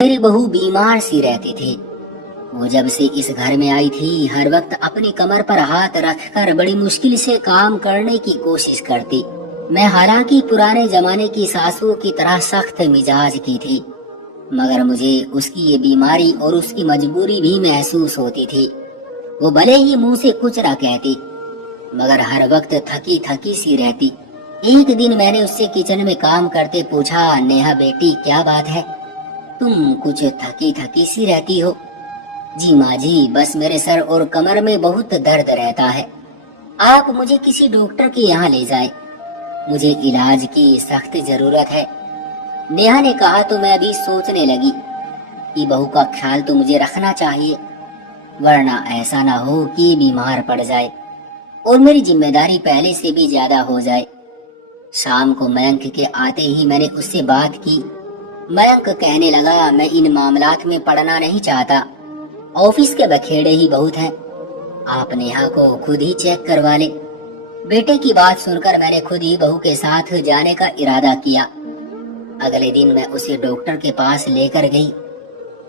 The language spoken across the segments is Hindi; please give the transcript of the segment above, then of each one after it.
मेरी बहू बीमार सी रहती थी। वो जब से इस घर में आई थी हर वक्त अपनी कमर पर हाथ रखकर बड़ी मुश्किल से काम करने की कोशिश करती। मैं हालांकि पुराने जमाने की सासुओं की तरह सख्त मिजाज की थी, मगर मुझे उसकी ये बीमारी और उसकी मजबूरी भी महसूस होती थी। वो भले ही मुंह से कुछ ना कहती, मगर हर वक्त थकी थकी सी रहती। एक दिन मैंने उससे किचन में काम करते पूछा, नेहा बेटी क्या बात है, तुम कुछ थकी थकी सी रहती हो? जी माँ जी, बस मेरे सर और कमर में बहुत दर्द रहता है। आप मुझे किसी डॉक्टर के यहाँ ले जाएं, मुझे इलाज की सख्त जरूरत है। नेहा ने कहा तो मैं अभी सोचने लगी कि बहू का ख्याल तो मुझे रखना चाहिए, वरना ऐसा ना हो कि बीमार पड़ जाए और मेरी जिम्मेदारी पहले से भी ज्यादा हो जाए। शाम को मयंक के आते ही मैंने उससे बात की। मयंक कहने लगा, मैं इन मामलात में पड़ना नहीं चाहता, ऑफिस के बखेड़े ही बहुत हैं, आप नेहा को खुद ही चेक करवा ले। बेटे की बात सुनकर मैंने खुद ही बहू के साथ जाने का इरादा किया। अगले दिन मैं उसे डॉक्टर के पास लेकर गई।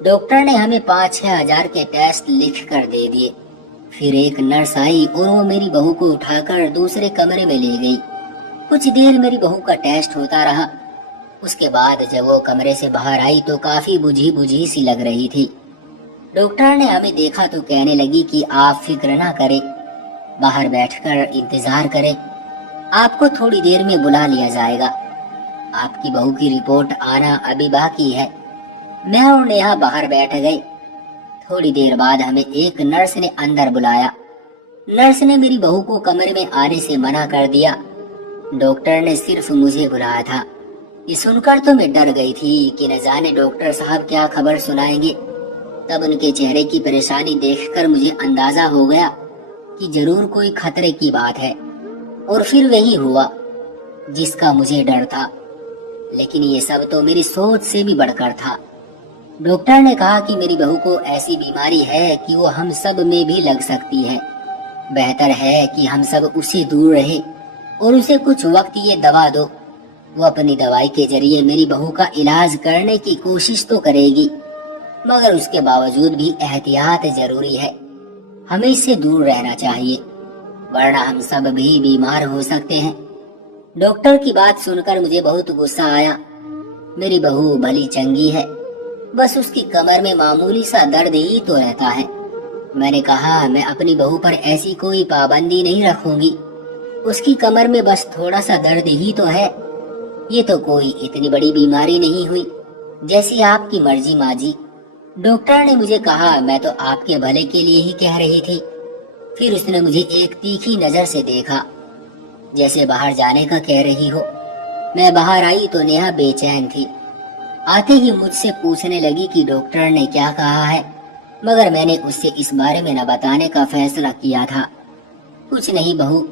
डॉक्टर ने हमें 5-6 हजार के टेस्ट लिख कर दे दिए। फिर एक नर्स आई और वो मेरी बहू को उठाकर दूसरे कमरे में ले गई। कुछ देर मेरी बहू का टेस्ट होता रहा। उसके बाद जब वो कमरे से बाहर आई तो काफी बुझी बुझी सी लग रही थी। डॉक्टर ने हमें देखा तो कहने लगी कि आप फिक्र ना करें, बाहर बैठकर इंतजार करें, आपको थोड़ी देर में बुला लिया जाएगा, आपकी बहू की रिपोर्ट आना अभी बाकी है। मैं और नेहा बाहर बैठ गए। थोड़ी देर बाद हमें एक नर्स ने अंदर बुलाया। नर्स ने मेरी बहू को कमरे में आने से मना कर दिया। डॉक्टर ने सिर्फ मुझे बुलाया था। ये सुनकर तो मैं डर गई थी कि न जाने डॉक्टर साहब क्या खबर सुनाएंगे। तब उनके चेहरे की परेशानी देखकर मुझे अंदाजा हो गया कि जरूर कोई खतरे की बात है, और फिर वही हुआ जिसका मुझे डर था। लेकिन ये सब तो मेरी सोच से भी बढ़कर था। डॉक्टर ने कहा कि मेरी बहू को ऐसी बीमारी है कि वो हम सब में भी लग सकती है। बेहतर है कि हम सब उससे दूर रहे और उसे कुछ वक्त ये दवा दो। वो अपनी दवाई के जरिए मेरी बहू का इलाज करने की कोशिश तो करेगी, मगर उसके बावजूद भी एहतियात जरूरी है। हमें इससे दूर रहना चाहिए, वरना हम सब भी बीमार हो सकते हैं। डॉक्टर की बात सुनकर मुझे बहुत गुस्सा आया। मेरी बहू भली चंगी है, बस उसकी कमर में मामूली सा दर्द ही तो रहता है। मैंने कहा, मैं अपनी बहू पर ऐसी कोई पाबंदी नहीं रखूंगी, उसकी कमर में बस थोड़ा सा दर्द ही तो है, ये तो कोई इतनी बड़ी बीमारी नहीं हुई। जैसी आपकी मर्जी माँ जी। डॉक्टर ने मुझे कहा, मैं तो आपके भले के लिए ही कह रही थी। फिर उसने मुझे एक तीखी नजर से देखा, जैसे बाहर जाने का कह रही हो। मैं बाहर आई तो नेहा बेचैन थी। आते ही मुझसे पूछने लगी कि डॉक्टर ने क्या कहा है, मगर मैंने उससे इस बारे में न बताने का फैसला किया था। कुछ नहीं बहू,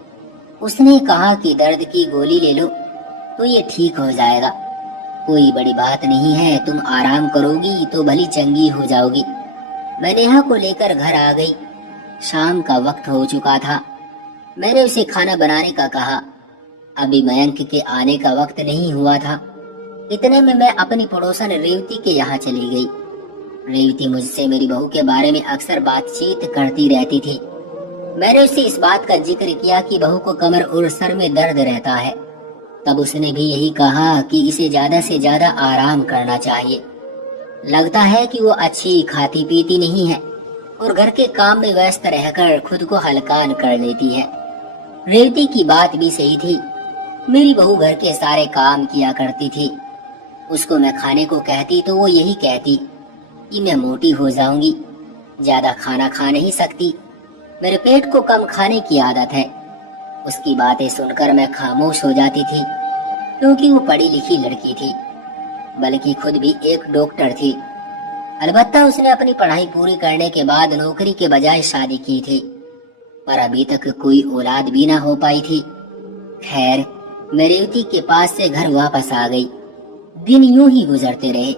उसने कहा कि दर्द की गोली ले लो तो ये ठीक हो जाएगा, कोई बड़ी बात नहीं है, तुम आराम करोगी तो भली चंगी हो जाओगी। मैं नेहा को लेकर घर आ गई। शाम का वक्त हो चुका था। मैंने उसे खाना बनाने का कहा। अभी मयंक के आने का वक्त नहीं हुआ था। इतने में मैं अपनी पड़ोसन रेवती के यहाँ चली गई। रेवती मुझसे मेरी बहू के बारे में अक्सर बातचीत करती रहती थी। मैंने उससे इस बात का जिक्र किया कि बहू को कमर और सर में दर्द रहता है। तब उसने भी यही कहा कि इसे ज्यादा से ज्यादा आराम करना चाहिए। लगता है कि वो अच्छी खाती पीती नहीं है और घर के काम में व्यस्त रहकर खुद को हलकान कर लेती है। रेवती की बात भी सही थी। मेरी बहू घर के सारे काम किया करती थी। उसको मैं खाने को कहती तो वो यही कहती कि मैं मोटी हो जाऊंगी, ज्यादा खाना खा नहीं सकती, मेरे पेट को कम खाने की आदत है। उसकी बातें सुनकर मैं खामोश हो जाती थी, क्योंकि वो पढ़ी लिखी लड़की थी, बल्कि खुद भी एक डॉक्टर थी। अलबत्ता उसने अपनी पढ़ाई पूरी करने के बाद नौकरी के बजाय शादी की थी, पर अभी तक कोई औलाद भी ना हो पाई थी। खैर, मैं रेवती के पास से घर वापस आ गई। दिन यूं ही गुजरते रहे।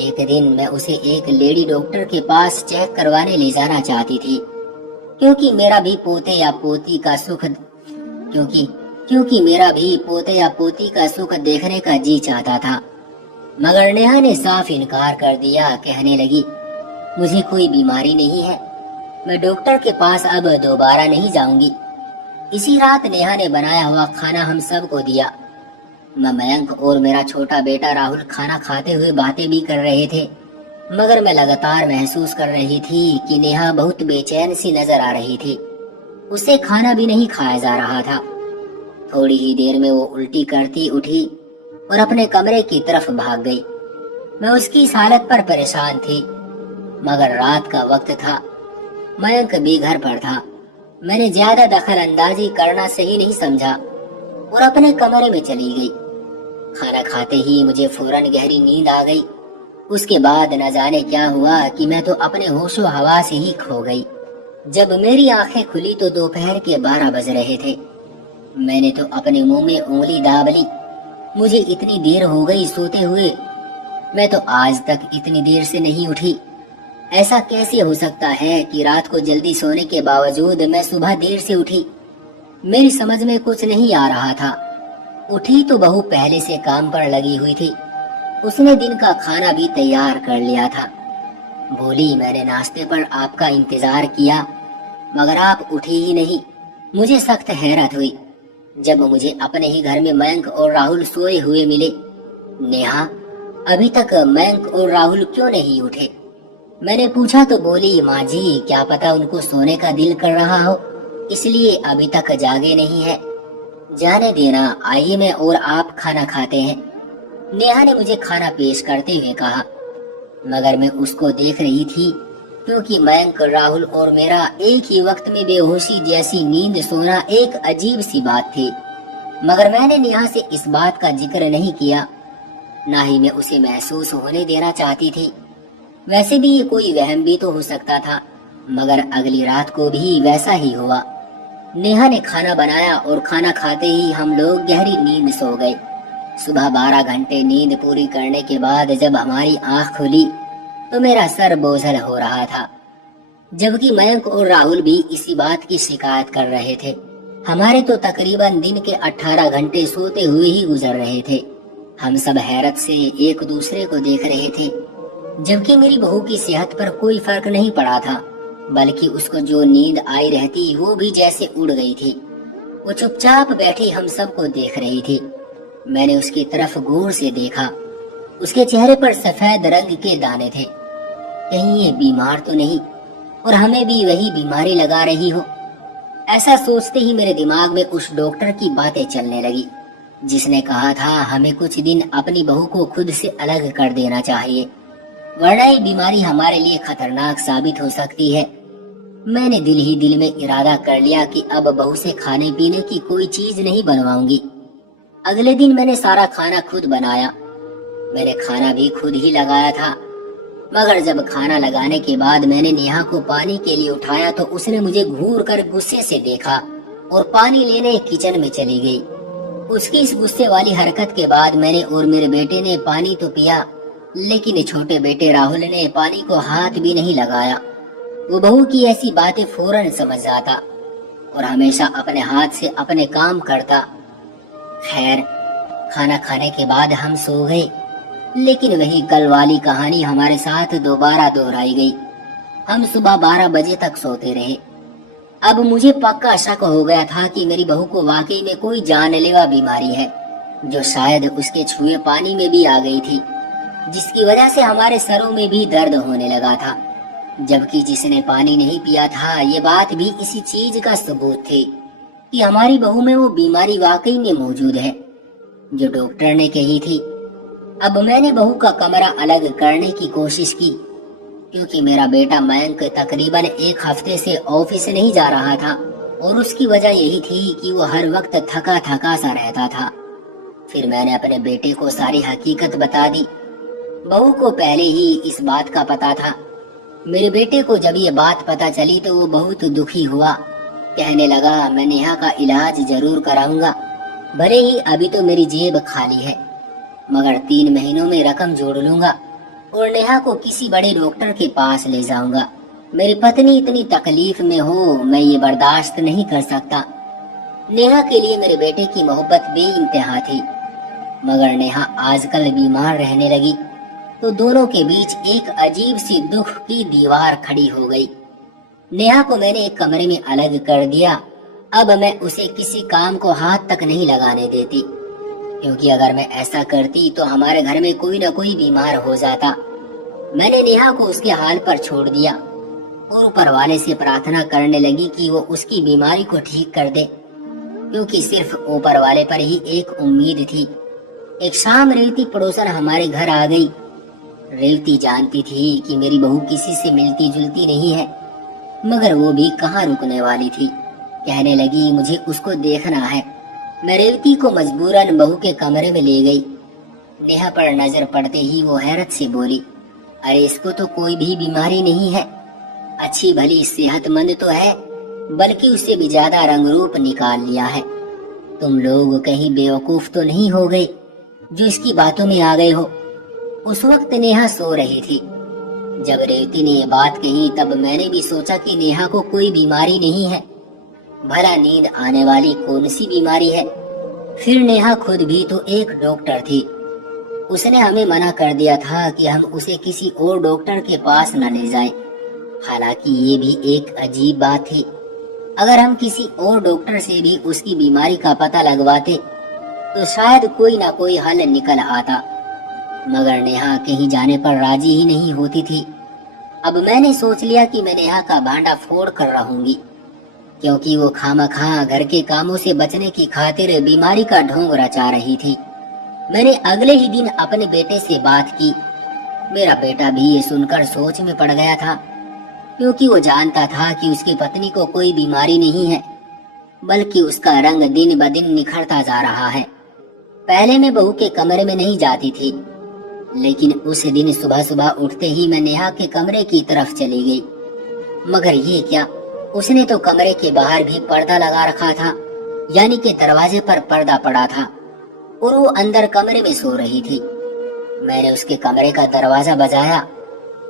एक दिन मैं उसे एक लेडी डॉक्टर के पास चेक करवाने ले जाना चाहती थी, क्योंकि मेरा भी पोते या पोती का सुख देखने का जी चाहता था। मगर नेहा ने साफ इनकार कर दिया। कहने लगी, मुझे कोई बीमारी नहीं है, मैं डॉक्टर के पास अब दोबारा नहीं जाऊंगी। इसी रात नेहा ने बनाया हुआ खाना हम सबको दिया। मयंक और मेरा छोटा बेटा राहुल खाना खाते हुए बातें भी कर रहे थे, मगर मैं लगातार महसूस कर रही थी कि नेहा बहुत बेचैन सी नजर आ रही थी। उससे खाना भी नहीं खाया जा रहा था। थोड़ी ही देर में वो उल्टी करती उठी और अपने कमरे की तरफ भाग गई। मैं उसकी इस हालत पर परेशान थी, मगर रात का वक्त था, मयंक भी घर पर था। मैंने ज्यादा दखल अंदाजी करना सही नहीं समझा और अपने कमरे में चली गई। खाना खाते ही मुझे फौरन गहरी नींद आ गई। उसके बाद न जाने क्या हुआ कि मैं तो अपने होशो हवास ही खो गई। जब मेरी आंखें खुली तो दोपहर के 12 बज रहे थे। मैंने तो अपने मुंह में उंगली दाब ली। मुझे इतनी देर हो गई सोते हुए, मैं तो आज तक इतनी देर से नहीं उठी। ऐसा कैसे हो सकता है कि रात को जल्दी सोने के बावजूद मैं सुबह देर से उठी? मेरी समझ में कुछ नहीं आ रहा था। उठी तो बहू पहले से काम पर लगी हुई थी। उसने दिन का खाना भी तैयार कर लिया था। बोली, मैंने नाश्ते पर आपका इंतजार किया, मगर आप उठी ही नहीं। मुझे सख्त हैरत हुई जब मुझे अपने ही घर में मयंक और राहुल सोए हुए मिले। नेहा, अभी तक मयंक और राहुल क्यों नहीं उठे? मैंने पूछा तो बोली, माँ जी, क्या पता उनको सोने का दिल कर रहा हो, इसलिए अभी तक जागे नहीं है। जाने देना, आइए मैं और आप खाना खाते हैं। नेहा ने मुझे खाना पेश करते हुए कहा, मगर मैं उसको देख रही थी क्योंकि मयंक, राहुल और मेरा एक ही वक्त में बेहोशी जैसी नींद सोना एक अजीब सी बात थी। मगर मैंने नेहा से इस बात का जिक्र नहीं किया, ना ही मैं उसे महसूस होने देना चाहती थी। वैसे भी ये कोई वहम भी तो हो सकता था, मगर अगली रात को भी वैसा ही हुआ। नेहा ने खाना बनाया और खाना खाते ही हम लोग गहरी नींद सो गए। सुबह 12 घंटे नींद पूरी करने के बाद जब हमारी आंख खुली तो मेरा सर बोझल हो रहा था, जबकि मयंक और राहुल भी इसी बात की शिकायत कर रहे थे। हमारे तो तकरीबन दिन के 18 घंटे सोते हुए ही गुजर रहे थे। हम सब हैरत से एक दूसरे को देख रहे थे, जबकि मेरी बहू की सेहत पर कोई फर्क नहीं पड़ा था, बल्कि उसको जो नींद आई रहती वो भी जैसे उड़ गई थी। वो चुपचाप बैठी हम सबको देख रही थी। मैंने उसकी तरफ गौर से देखा। उसके चेहरे पर सफेद रंग के दाने थे। कहीं ये बीमार तो नहीं और हमें भी वही बीमारी लगा रही हो? ऐसा सोचते ही मेरे दिमाग में उस डॉक्टर की बातें चलने लगी जिसने कहा था हमें कुछ दिन अपनी बहू को खुद से अलग कर देना चाहिए, वरना ये बीमारी हमारे लिए खतरनाक साबित हो सकती है। मैंने दिल ही दिल में इरादा कर लिया कि अब बहू से खाने पीने की कोई चीज नहीं बनवाऊंगी। अगले दिन मैंने सारा खाना खुद बनाया। मैंने खाना भी खुद ही लगाया था, मगर जब खाना लगाने के बाद मैंने नेहा को पानी के लिए उठाया तो उसने मुझे घूर कर गुस्से से देखा और पानी लेने किचन में चली गई। उसकी इस गुस्से वाली हरकत के बाद मैंने और मेरे बेटे ने पानी तो पिया, लेकिन छोटे बेटे राहुल ने पानी को हाथ भी नहीं लगाया। वो बहू की ऐसी बातें फौरन समझ जाता और हमेशा अपने हाथ से अपने काम करता। खैर, खाना खाने के बाद हम सो गए, लेकिन वही कल वाली कहानी हमारे साथ दोबारा दोहराई गई। हम सुबह 12 बजे तक सोते रहे। अब मुझे पक्का शक हो गया था कि मेरी बहू को वाकई में कोई जानलेवा बीमारी है, जो शायद उसके छुए पानी में भी आ गई थी, जिसकी वजह से हमारे सरों में भी दर्द होने लगा था। जबकि जिसने पानी नहीं पिया था, ये बात भी इसी चीज का सबूत थी कि हमारी बहू में वो बीमारी वाकई में मौजूद है जो डॉक्टर ने कही थी। अब मैंने बहू का कमरा अलग करने की कोशिश की, क्योंकि मेरा बेटा मयंक तकरीबन 1 हफ्ते से ऑफिस नहीं जा रहा था और उसकी वजह यही थी कि वो हर वक्त थका थका सा रहता था। फिर मैंने अपने बेटे को सारी हकीकत बता दी। बहू को पहले ही इस बात का पता था। मेरे बेटे को जब ये बात पता चली तो वो बहुत दुखी हुआ। कहने लगा, मैं नेहा का इलाज जरूर कराऊंगा, भले ही अभी तो मेरी जेब खाली है, मगर 3 महीनों में रकम जोड़ लूंगा और नेहा को किसी बड़े डॉक्टर के पास ले जाऊंगा। मेरी पत्नी इतनी तकलीफ में हो, मैं ये बर्दाश्त नहीं कर सकता। नेहा के लिए मेरे बेटे की मोहब्बत बेइंतहा थी। मगर नेहा आजकल बीमार रहने लगी तो दोनों के बीच एक अजीब सी दुख की दीवार खड़ी हो गई। नेहा को मैंने एक कमरे में अलग कर दिया। अब मैं उसे किसी काम को हाथ तक नहीं लगाने देती, क्योंकि अगर मैं ऐसा करती तो हमारे घर में कोई ना कोई बीमार हो जाता। मैंने नेहा को उसके हाल पर छोड़ दिया और ऊपर वाले से प्रार्थना करने लगी कि वो उसकी बीमारी को ठीक कर दे, क्योंकि सिर्फ ऊपर वाले पर ही एक उम्मीद थी। एक शाम रेवती पड़ोसन हमारे घर आ गई। रेवती जानती थी कि मेरी बहू किसी से मिलती जुलती नहीं है, मगर वो भी कहाँ रुकने वाली थी। कहने लगी मुझे उसको देखना है। मैं रेवती को मजबूरन बहू के कमरे में ले गई। नेहा पर नजर पड़ते ही वो हैरत से बोली, अरे इसको तो कोई भी बीमारी नहीं है, अच्छी भली सेहतमंद तो है, बल्कि उससे भी ज्यादा रंग रूप निकाल लिया है। तुम लोग कहीं बेवकूफ तो नहीं हो गए जो इसकी बातों में आ गए हो। उस वक्त नेहा सो रही थी। जब रेवती ने ये बात कही तब मैंने भी सोचा कि नेहा को कोई बीमारी नहीं है, भला नींद आने वाली कौन सी बीमारी है। फिर नेहा खुद भी तो एक डॉक्टर थी। उसने हमें मना कर दिया था कि हम उसे किसी और डॉक्टर के पास न ले जाएं। हालांकि ये भी एक अजीब बात थी। अगर हम किसी और डॉक्टर से भी उसकी बीमारी का पता लगवाते तो शायद कोई ना कोई हल निकल आता, मगर नेहा कहीं जाने पर राजी ही नहीं होती थी। अब मैंने सोच लिया कि मैं नेहा का भांडा फोड़ कर रहूंगी, क्योंकि वो खामखा घर के कामों से बचने की खातिर बीमारी का ढोंग रचा रही थी। मैंने अगले ही दिन अपने बेटे से बात की। मेरा बेटा भी ये सुनकर सोच में पड़ गया था, क्योंकि वो जानता था कि उसकी पत्नी को कोई बीमारी नहीं है, बल्कि उसका रंग दिन ब दिन निखरता जा रहा है। पहले मैं बहू के कमरे में नहीं जाती थी, लेकिन उस दिन सुबह सुबह उठते ही मैं नेहा के कमरे की तरफ चली गई। मगर ये क्या, उसने तो कमरे के बाहर भी पर्दा लगा रखा था, यानी कि दरवाजे पर पर्दा पड़ा था और वो अंदर कमरे में सो रही थी। मैंने उसके कमरे का दरवाजा बजाया,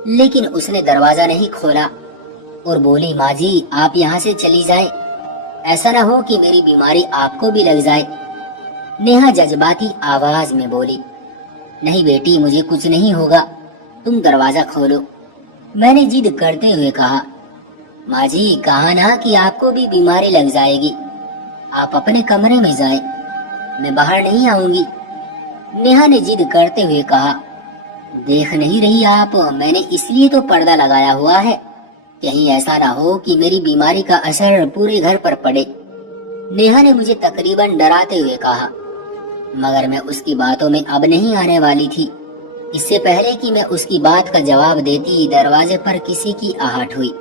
लेकिन उसने दरवाजा नहीं खोला और बोली, माँ जी आप यहाँ से चली जाए, ऐसा ना हो कि मेरी बीमारी आपको भी लग जाए। नेहा जज्बाती आवाज में बोली, नहीं बेटी मुझे कुछ नहीं होगा, तुम दरवाजा खोलो। मैंने जिद करते हुए कहा, माँ जी कहा ना कि आपको भी बीमारी लग जाएगी, आप अपने कमरे में जाएं, मैं बाहर नहीं आऊंगी। नेहा ने जिद करते हुए कहा, देख नहीं रही आप, मैंने इसलिए तो पर्दा लगाया हुआ है, कहीं ऐसा ना हो कि मेरी बीमारी का असर पूरे घर पर पड़े। नेहा ने मुझे तकरीबन डराते हुए कहा, मगर मैं उसकी बातों में अब नहीं आने वाली थी। इससे पहले कि मैं उसकी बात का जवाब देती, दरवाजे पर किसी की आहट हुई।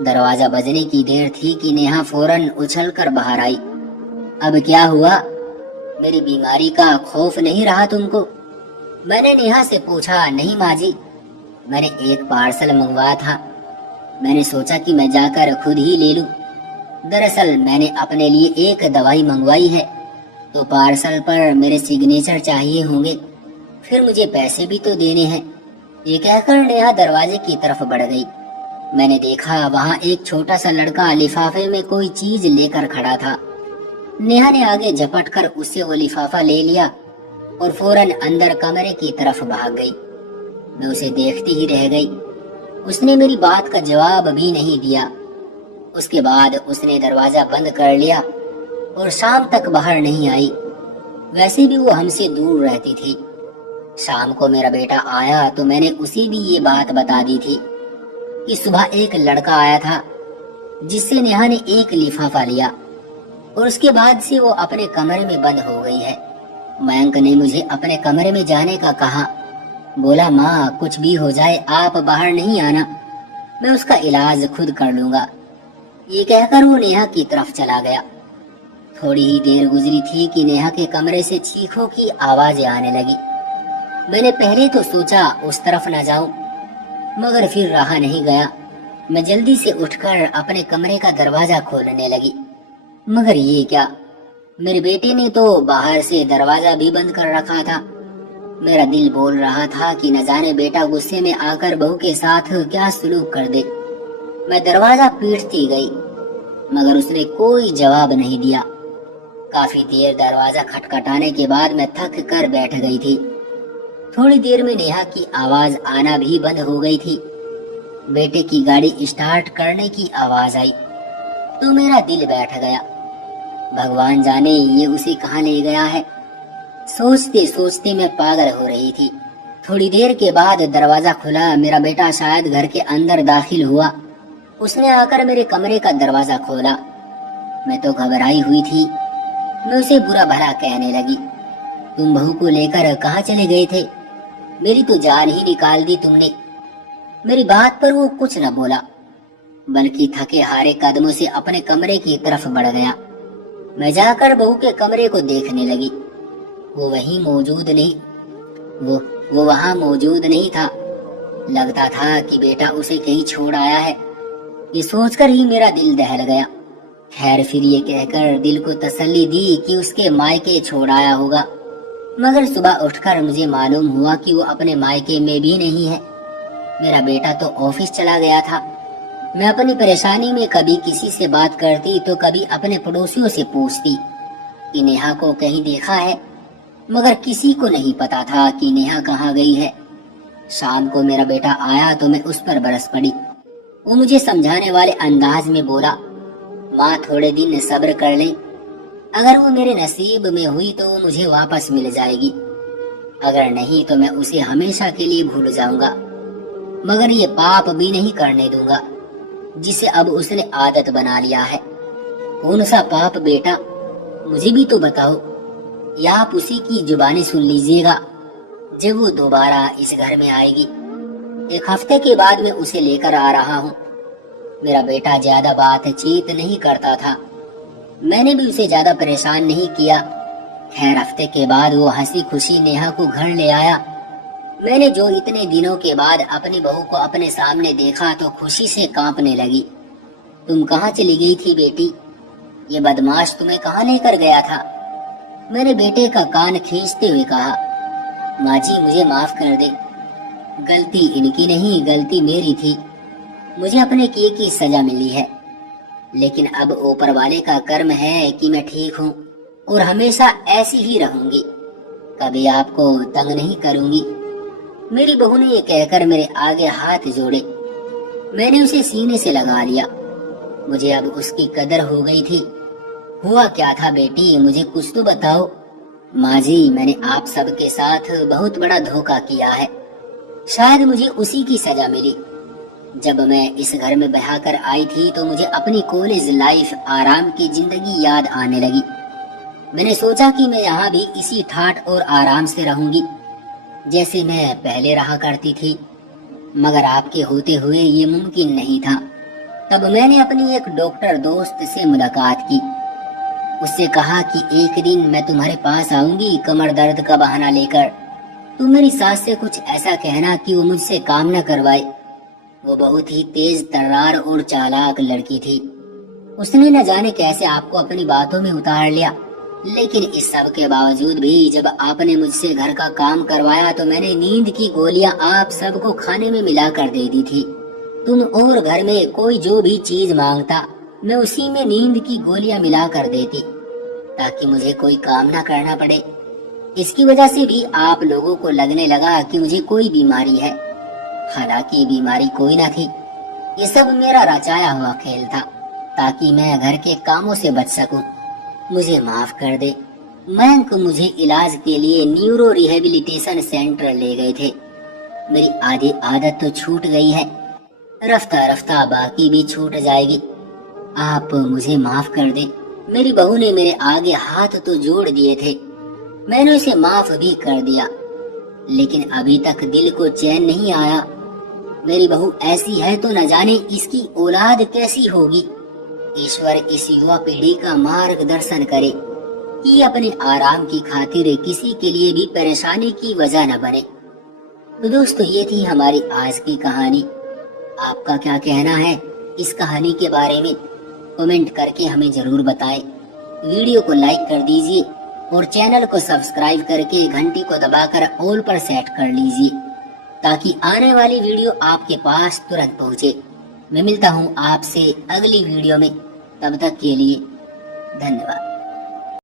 दरवाजा बजने की देर थी कि नेहा फौरन उछलकर बाहर आई। अब क्या हुआ, मेरी बीमारी का खौफ नहीं रहा तुमको? मैंने नेहा से पूछा। नहीं माँ जी, मैंने एक पार्सल मंगवाया था, मैंने सोचा कि मैं जाकर खुद ही ले लूं। दरअसल मैंने अपने लिए एक दवाई मंगवाई है, तो पार्सल पर मेरे सिग्नेचर चाहिए होंगे, फिर मुझे पैसे भी तो देने हैं। ये कहकर नेहा दरवाजे की तरफ बढ़ गई। मैंने देखा वहाँ एक छोटा सा लड़का लिफाफे में कोई चीज लेकर खड़ा था। नेहा ने आगे झपट कर उससे वो लिफाफा ले लिया और फौरन अंदर कमरे की तरफ भाग गई। मैं उसे देखती ही रह गई। उसने मेरी बात का जवाब भी नहीं दिया। उसके बाद उसने दरवाजा बंद कर लिया और शाम तक बाहर नहीं आई। वैसे भी वो हमसे दूर रहती थी। शाम को मेरा बेटा आया तो मैंने उसे भी ये बात बता दी थी कि सुबह एक लड़का आया था जिससे नेहा ने एक लिफाफा लिया और उसके बाद से वो अपने कमरे में बंद हो गई है। मयंक ने मुझे अपने कमरे में जाने का कहा, बोला माँ कुछ भी हो जाए आप बाहर नहीं आना, मैं उसका इलाज खुद कर लूंगा। ये कहकर वो नेहा की तरफ चला गया। थोड़ी ही देर गुजरी थी कि नेहा के कमरे से चीखों की आवाजें आने लगी। मैंने पहले तो सोचा उस तरफ न जाऊं, मगर फिर रहा नहीं गया। मैं जल्दी से उठकर अपने कमरे का दरवाजा खोलने लगी, मगर ये क्या, मेरे बेटे ने तो बाहर से दरवाजा भी बंद कर रखा था। मेरा दिल बोल रहा था कि न जाने बेटा गुस्से में आकर बहू के साथ क्या सुलूक कर दे। मैं दरवाजा पीटती गई, मगर उसने कोई जवाब नहीं दिया। काफी देर दरवाजा खटखटाने के बाद मैं थक कर बैठ गई थी। थोड़ी देर में नेहा की आवाज आना भी बंद हो गई थी। बेटे की गाड़ी स्टार्ट करने की आवाज आई तो मेरा दिल बैठ गया। भगवान जाने ये उसे कहाँ ले गया है। सोचते सोचते मैं पागल हो रही थी। थोड़ी देर के बाद दरवाजा खुला। मेरा बेटा शायद घर के अंदर दाखिल हुआ। उसने आकर मेरे कमरे का दरवाजा खोला। मैं तो घबराई हुई थी। मैं उसे बुरा भला कहने लगी, तुम बहू को लेकर कहाँ चले गए थे? मेरी तो जान ही निकाल दी तुमने। मेरी बात पर वो कुछ न बोला, बल्कि थके हारे कदमों से अपने कमरे की तरफ बढ़ गया। मैं जाकर बहू के कमरे को देखने लगी। वो वहीं मौजूद नहीं वो वहां मौजूद नहीं था। लगता था कि बेटा उसे कहीं छोड़ आया है। ये सोचकर ही मेरा दिल दहल गया। खैर फिर ये कहकर दिल को तसल्ली दी कि उसके मायके छोड़ आया होगा, मगर सुबह उठकर मुझे मालूम हुआ कि वो अपने मायके में भी नहीं है। मेरा बेटा तो ऑफिस चला गया था। मैं अपनी परेशानी में कभी किसी से बात करती तो कभी अपने पड़ोसियों से पूछती कि नेहा को कहीं देखा है, मगर किसी को नहीं पता था कि नेहा कहाँ गई है। शाम को मेरा बेटा आया तो मैं उस पर बरस पड़ी। वो मुझे समझाने वाले अंदाज में बोला, माँ थोड़े दिन सब्र कर ले, अगर वो मेरे नसीब में हुई तो वो मुझे वापस मिल जाएगी, अगर नहीं तो मैं उसे हमेशा के लिए भूल जाऊंगा, मगर ये पाप भी नहीं करने दूंगा जिसे अब उसने आदत बना लिया है। कौन सा पाप बेटा, मुझे भी तो बताओ, या आप उसी की जुबानी सुन लीजिएगा जब वो दोबारा इस घर में आएगी। 1 हफ्ते के बाद मैं उसे लेकर आ रहा हूँ। मेरा बेटा ज्यादा बातचीत नहीं करता था। मैंने भी उसे ज्यादा परेशान नहीं किया। खैर हफ्ते के बाद वो हंसी खुशी नेहा को घर ले आया। मैंने जो इतने दिनों के बाद अपनी बहू को अपने सामने देखा तो खुशी से कांपने लगी। तुम कहाँ चली गई थी बेटी? ये बदमाश तुम्हें कहाँ लेकर गया था? मैंने बेटे का कान खींचते हुए कहा, माँ जी मुझे माफ कर दे, गलती इनकी नहीं, गलती मेरी थी। मुझे अपने किए की सजा मिली है, लेकिन अब ऊपर वाले का कर्म है कि मैं ठीक हूँ और हमेशा ऐसी ही रहूंगी, कभी आपको तंग नहीं करूंगी। मेरी बहू ने ये कहकर मेरे आगे हाथ जोड़े। मैंने उसे सीने से लगा लिया। मुझे अब उसकी कदर हो गई थी। हुआ क्या था बेटी, मुझे कुछ तो बताओ। माँ जी मैंने आप सबके साथ बहुत बड़ा धोखा किया है। शायद मुझे उसी की सजा मिली। जब मैं इस घर में बहा कर आई थी तो मुझे अपनी कॉलेज लाइफ, आराम की जिंदगी याद आने लगी। मैंने सोचा कि मैं यहाँ भी इसी ठाठ और आराम से रहूंगी जैसे मैं पहले रहा करती थी, मगर आपके होते हुए ये मुमकिन नहीं था। तब मैंने अपनी एक डॉक्टर दोस्त से मुलाकात की। उससे कहा कि एक दिन मैं तुम्हारे पास आऊंगी कमर दर्द का बहाना लेकर। तुम मेरी सास से कुछ ऐसा कहना कि वो मुझसे काम न करवाए। वो बहुत ही तेज तर्रार और चालाक लड़की थी। उसने न जाने कैसे आपको अपनी बातों में उतार लिया, लेकिन इस सब के बावजूद भी जब आपने मुझसे घर का काम करवाया तो मैंने नींद की गोलियां आप सबको खाने में मिलाकर दे दी थी। तुम और घर में कोई जो भी चीज मांगता मैं उसी में नींद की गोलियां मिलाकर देती ताकि मुझे कोई काम ना करना पड़े। इसकी वजह से भी आप लोगों को लगने लगा कि मुझे कोई बीमारी है, हालांकि बीमारी कोई ना थी। ये सब मेरा रचाया हुआ खेल था ताकि मैं घर के कामों से बच सकूं। मुझे माफ कर दे। मयंक मुझे इलाज के लिए न्यूरो रिहेबिलिटेशन सेंटर ले गए थे। मेरी आधी आदत तो छूट गई है, रफ्ता रफ्ता बाकी भी छूट जाएगी। आप मुझे माफ कर दे। मेरी बहू ने मेरे आगे हाथ तो जोड़ दिए थे। मैंने उसे माफ भी कर दिया, लेकिन अभी तक दिल को चैन नहीं आया। मेरी बहू ऐसी है तो न जाने इसकी औलाद कैसी होगी। ईश्वर इस युवा पीढ़ी का मार्गदर्शन करे कि अपने आराम की खातिर किसी के लिए भी परेशानी की वजह न बने। तो दोस्तों ये थी हमारी आज की कहानी। आपका क्या कहना है इस कहानी के बारे में? कमेंट करके हमें जरूर बताएं। वीडियो को लाइक कर दीजिए और चैनल को सब्सक्राइब करके घंटी को दबाकर ऑल पर सेट कर लीजिए ताकि आने वाली वीडियो आपके पास तुरंत पहुंचे। मैं मिलता हूं आपसे अगली वीडियो में, तब तक के लिए धन्यवाद।